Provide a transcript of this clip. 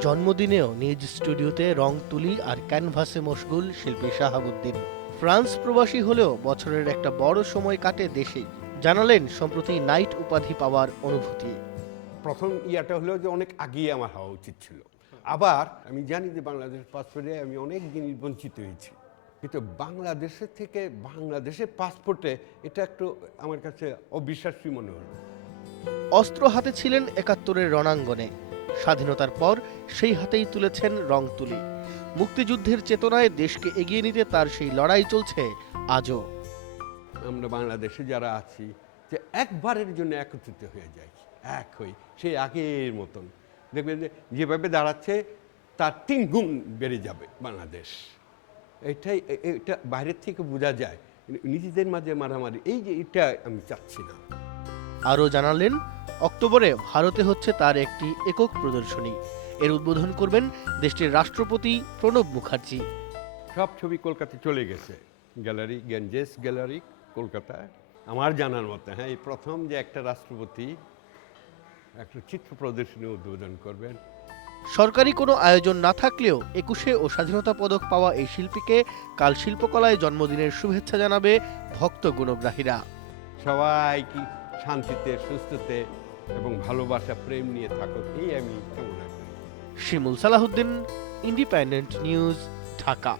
জন্মদিনেও নিজ স্টুডিওতে রং তুলি আর ক্যানভাসে মশগুল শিল্পী শাহাবুদ্দিন। ফ্রান্স প্রবাসী হলেও বছরের একটা বড় সময় কাটে দেশেই। জানালেন সম্প্রতি নাইট উপাধি পাওয়ার অনুভূতি। প্রথম ইয়াটা হলো যে অনেক আগিয়ে আমার হওয়া উচিত ছিল। আবার আমি জানি যে বাংলাদেশ পাসপোর্টে আমি অনেক জিনিস বঞ্চিত হয়েছি। কিন্তু বাংলাদেশের থেকে বাংলাদেশের পাসপোর্টে এটা একটু আমার কাছে অবিশ্বাসী মনে হলো। অস্ত্র হাতে ছিলেন একাত্তরের রণাঙ্গনে। স্বাধীনতার পর সেই হাতেই তুলেছেন রং তুলি। মুক্তিযুদ্ধের চেতনায় দেশকে এগিয়ে নিতে তার সেই লড়াই চলছে আজও। আমরা বাংলাদেশে যারা আছি যে একবারের জন্য একত্রিত হয়ে যাই এক হই সেই আগের মতন। দেখবেন যে যেভাবে দাঁড়াচ্ছে তার তিন গুণ বেড়ে যাবে বাংলাদেশ। এটাই এটা বাইরের থেকে বোঝা যায় নিজেদের মাঝে মারামারি এই যে এটা আমি চাচ্ছি না। আরও জানালেন অক্টোবরে ভারতে হচ্ছে তার একটি একক প্রদর্শনী। এর উদ্বোধন করবেন দেশটির রাষ্ট্রপতি প্রণব মুখার্জি। সব ছবি কলকাতায় চলে গেছে। গ্যালারি গেঞ্জেস গ্যালারি কলকাতায় আমার জানার মতে হ্যাঁ এই প্রথম যে একটা রাষ্ট্রপতি একটা চিত্র প্রদর্শনী উদ্বোধন করবেন। সরকারি কোনো আয়োজন না থাকলেও একুশে ও স্বাধীনতা পদক পাওয়া এই শিল্পীকে কাল শিল্পকলায় জন্মদিনের শুভেচ্ছা জানাবে ভক্ত গুণগ্রাহীরা। সবাই কি শান্তিতে সুস্থতে এবং ভালোবাসা প্রেম নিয়ে থাকুক এই আমি কামনা করি। Shimul Salahuddin independent news Dhaka.